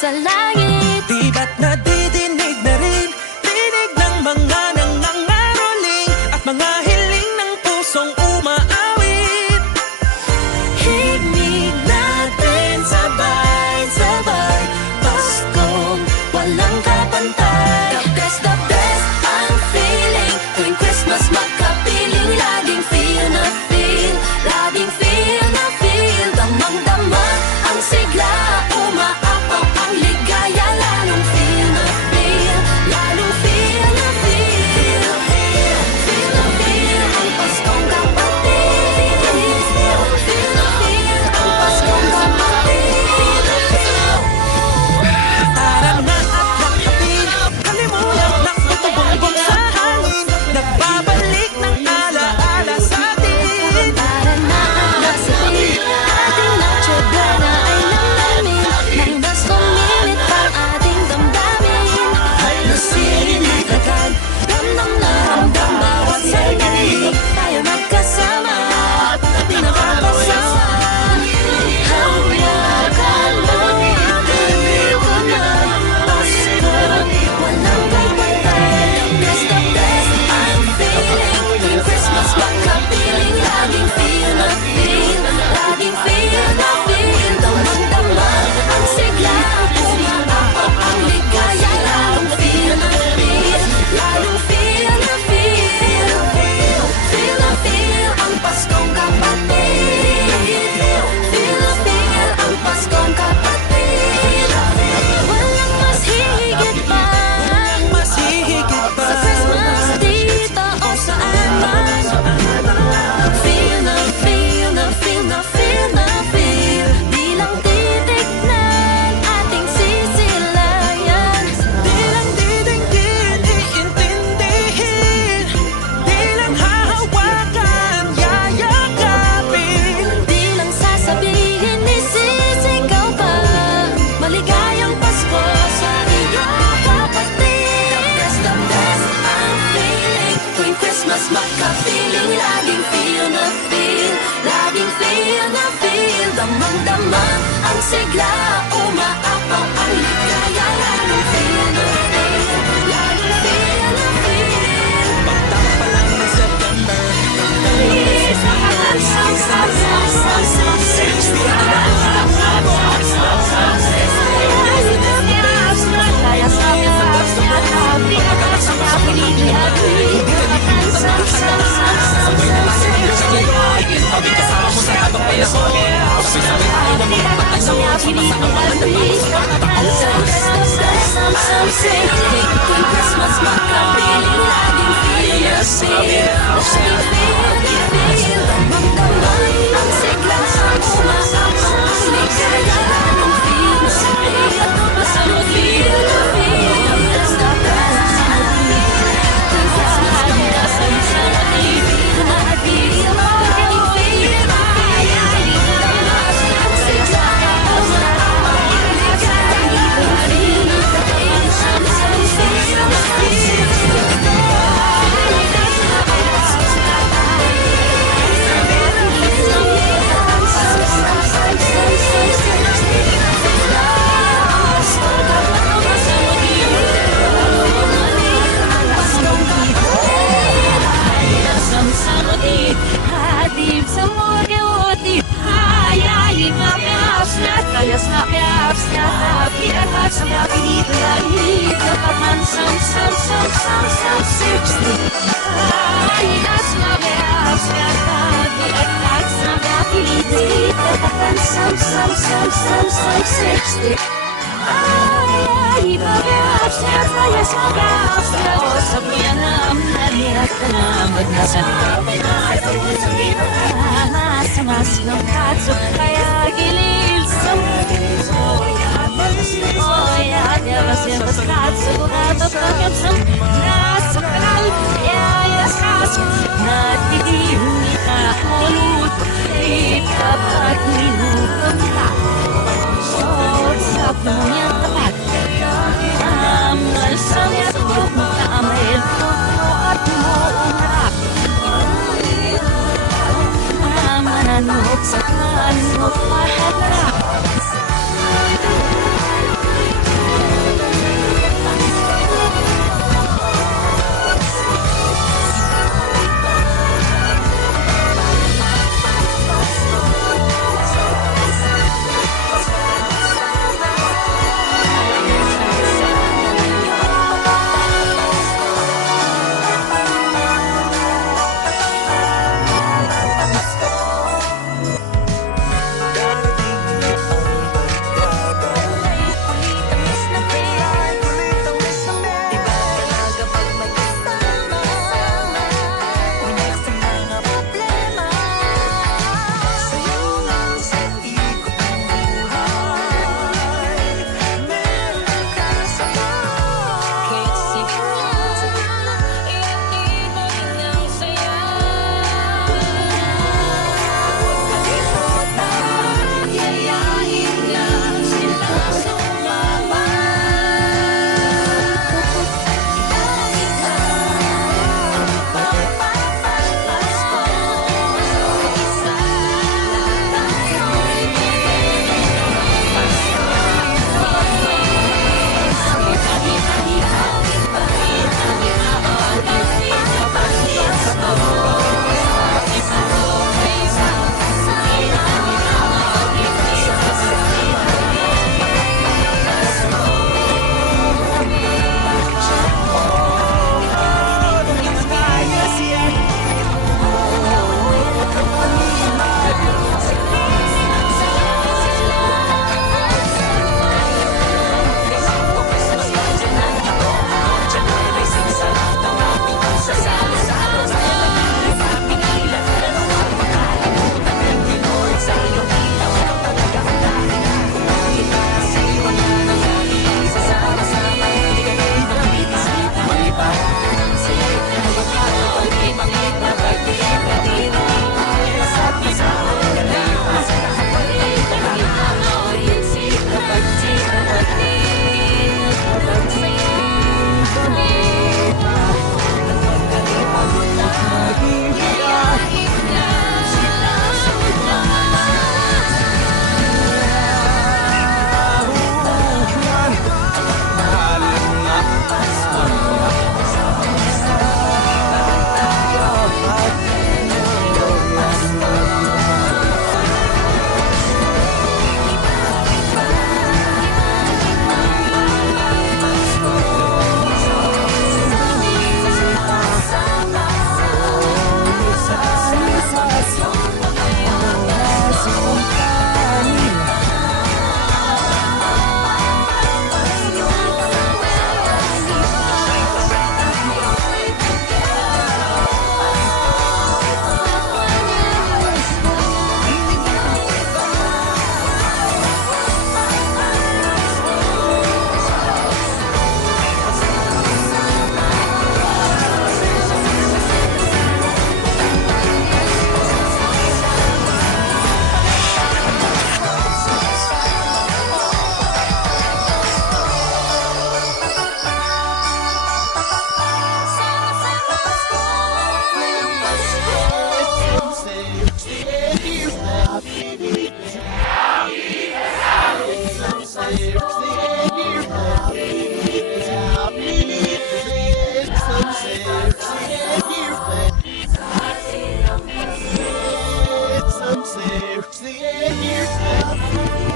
sa langit. Di ba't nadidinig na rin tinig ng mga nangangaroling at mga hiling ng pusong umaawit. Himig natin sabay-sabay, Paskong walang kapantay. The best ang feeling tuwing Christmas magkapiling. Laging feel na feel, laging feel na feel. Damang-dama ang sigla, umaapaw ang ligaya. Lalong feel na feel, lalong feel na feel. Feel na feel ang Paskong kapatid. Feel na feel ang Paskong kapatid. Tara na at lakapin, halimuyak ng tutubong sa hangin. Nagbabalik ng alaala sa atin. Tara na at lasapin, ating Noche Buena ay lalamin. Nang mas kumilit ang ating damdamin. Lusin at agad, ramdam na ramdam bawat sandali. Tayo magkasama at di nakakasawa. Hawakan mo, ibigay ko na. Pasko, walang kapantay. The best I'm feeling tuwing Christmas magkapiling. Laging feel na feel, laging feel na feel. Damang-dama ang sigla, umaapaw ang ligaya. Lalong feel na feel, lalong feel na feel. Feel na feel ang Paskong kapatid. Feel na feel ang Paskong kapatid. Walang mas higit pa Mas hihigit pa sa Christmas dito o saan man. Feel na feel na feel na feel na feel. Di lang titignan, ating sisilayan. Di lang didinggin, iintindihin. Di lang hahawakan, yayakapin. Di lang sasabihin, isisigaw pa. Maligayang Pasko sa iyo, kapatid. The best ang feeling tuwing Christmas magkapiling. Laging feel na feel, laging feel na feel. Damang-dama ang sigla, umaapaw ang ligaya. Lalong feel na feel, laging feel na feel. Pagtama pa lang ng September, Tuwing Christmas magkapiling, laging feel na feel, laging feel. Damang-dama ang sigla, umaapaw ang ligaya. Lalong feel na feel, lalong feel na feel. That's the best I'm feeling tuwing Christmas magkapiling. Laging feel na feel, damang-dama ang sigla, umaapaw ang ligaya. Lalong feel na feel, lalong feel na feel. Sa kanong maharap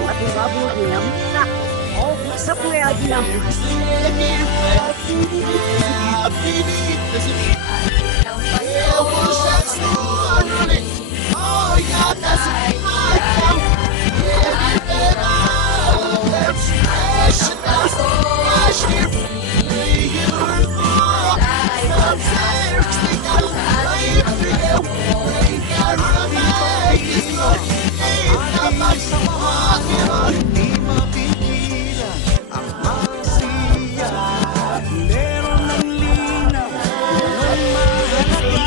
At ibabulog niya na. Oh, sa puya niya. Di mapigilan ang magsiya. Meron ng linaw, ganun mahalaga.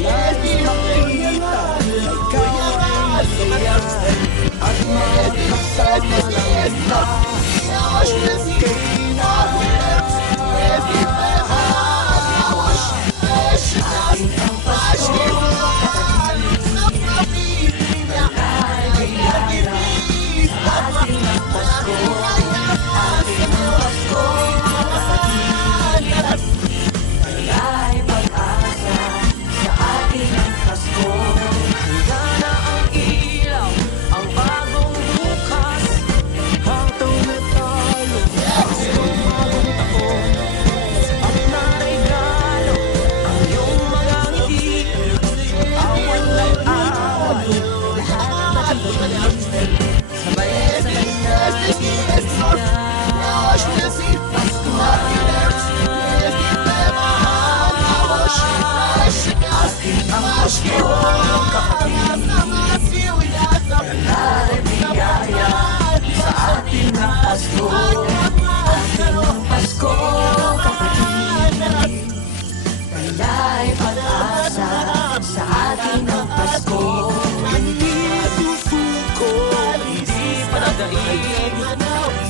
Lagi makita, ikaw ay masaya. At magkasama lang na. Okay na. Handa na ang ilaw, ang bagong bukas. Hataw na tayo sa bagong taon. At naregalo ang iyong mga ngiti. Awan ng araw, lahat matigilan. Sabay-sabay na hindi susuko, hindi padadaig.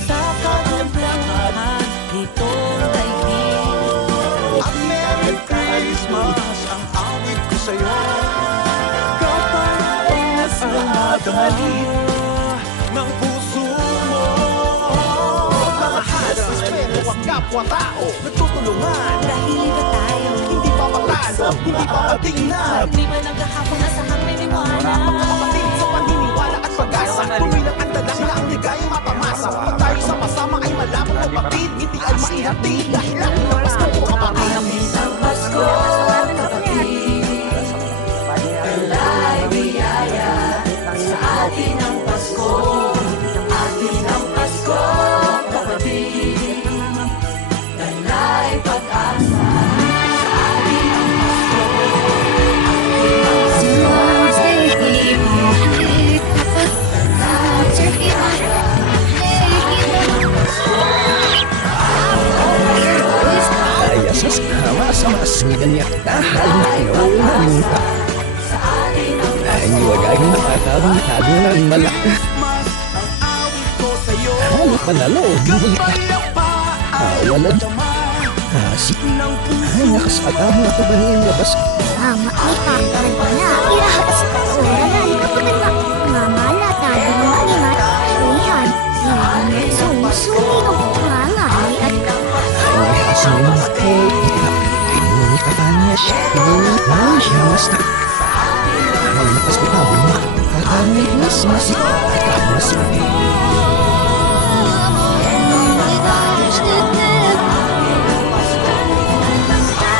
Sa kagandahan nitong daigdig. Ang Merry Christmas ang awit ko sa'yo. Kapag ang nagdamali ng puso mo. Mga hadas, pero ang kapwa-tao nagtutulungan. Dahil iba tayo. Hindi pa patalo, hindi pa matingnan. Di ba naghahapon na sa hangin liwanag? Kapatid sa paniniwala at pag-asa, tumilang ang dalang na ang ligayang mapamasa. Pag tayo sama-sama ay malapot ang batid, ngiti ay maihati. Dahil ang labas ko kapatid. Isang Pasko, kapatid. Alay biyaya sa atin ang Pasko. Atin ang Pasko, kapatid. Alay pag-asa sa atin ang Pasko. Atin ang Kaya sa sama-sama niya tahal na inuunan ka. Ay wagay na katawag ng malakas. Mas ang awit ko sa'yo. Ano panalo? Wala asik Ng puso ay nakasakam na ito ba niyang labas? Mama, ay pangkalan ko na. Irahas ka. Wala ni kapatid na. Mama, latado ng mangimat. Iyan. Iyan. Sumusuli ng mama. Ay asin mo ako. Pinuni ka ba niya siya? Ay siya basta. Ang lakas ko tabo mo. Kakamit mas masik. At kamas mo.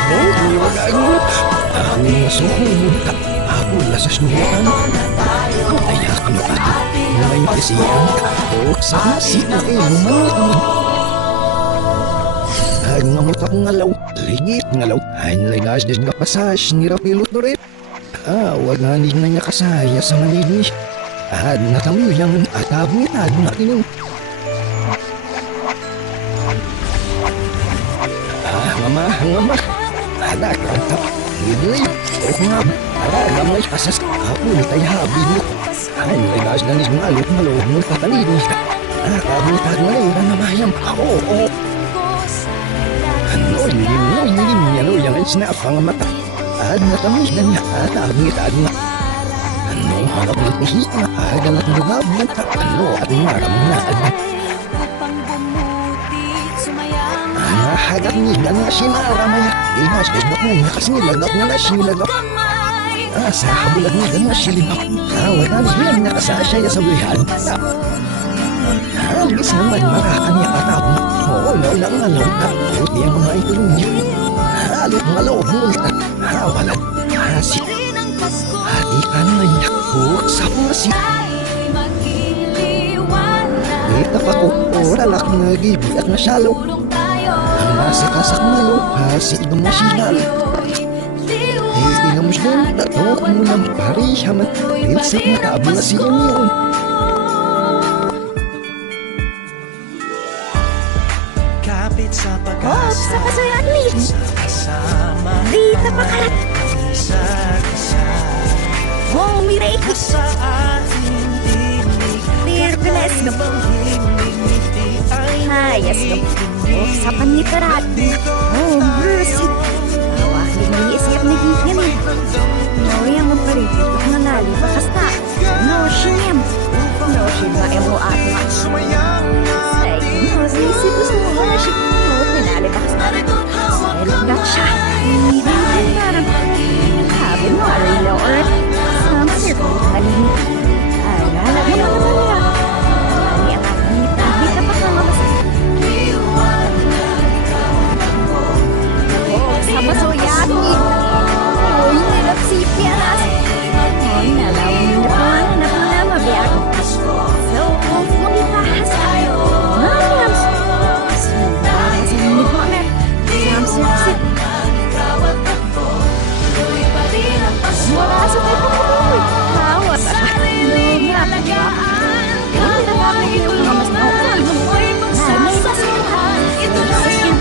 Oh, wag ako. Ang masuhulog ka. Ako lasas niya ka. Ay ako na ka. May kasiyang ka. O sa masika eh. Lumanit. Ang ngamot ako ngalaw. Ligit ngalaw. Ay nalagas din ka pasas. Nirapilot na rin. Wag nga hindi na niya kasaya sa malinis. At natamuyang atabungitad natin yung mama. Anak, kantap. Hindi. O nga. Gamay kasas. Ako ni tayo habi mo. Ay, nalagas na nis mga alok malo. Mula katalinis. Kabungitad na rin. Namayang. Oo. Ano, ilim niya no. Yang snap ang mata. At natamis na niya. Kabungitad na. Ano, harap ulit ni Hita. Agalat na babot. Ano, at maram na. Upang bumuti, sumayang Hagat ni dan na sinaramaya. Imas na po nakasnilagap na nasilagap. Asa habulat ni dan na silibak. Kawanan niya nakasasya sa bulihan. Halis naman makakanya katap. Oo, lang alaw ka. Puti ang mga itulong niyo. Halit mga loob multa. Hawalan. Hasi. Hati ka na yakuk sa pasi. Kita pa ko. Oralak nagibiyak na shallow. Nasa kasak malo, hasik ng masinal. Ay, pinamos doon, tatok mo lang parihaman. Pilsik na kabula siya niyon. Kapit sa Oh, pag-asa, sa kasayaan ni. kasama Di napakalat. isa't isa. Oh, may reiki. Sa ating tinig, Dear Piles, bang himig-ngiti ay hayas ka. Oh, sa panitarat. Oh, mercy. Awahli na iisip na higyan. No, yung maparipit na nali pakasta. No, shinyam. No, shima emo atma. sumayang Ay, no, sisi gusto mo na siya. No, pinali pakasta. Elgat siya. Hindi rin parang. Habi mo, arila or samsir ko. Halimit. Ay, nalag mo naman nila. Ay, ang aking hindi ka pa kamamasas. Sama soyati. Oh, nilap si Pianas. Oh, nalawin na po na pala mabiyak. So, kung ipahas tayo. Mariams. Kasi hindi po kami. Samsir-sip. Wala sa tayo po kami. Hawas. Lumap. Hindi na kami yung mga mas nauulan. Ay, may masuhan. Ito na yung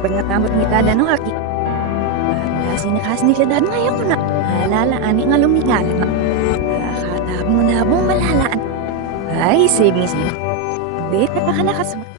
pengatamot ni tada no haki. Kasi nila ngayon ko na. Alalaan nga lumigala nga. Katabi mo na bong malalaan. Ay, save. Bete pa ka nakasama.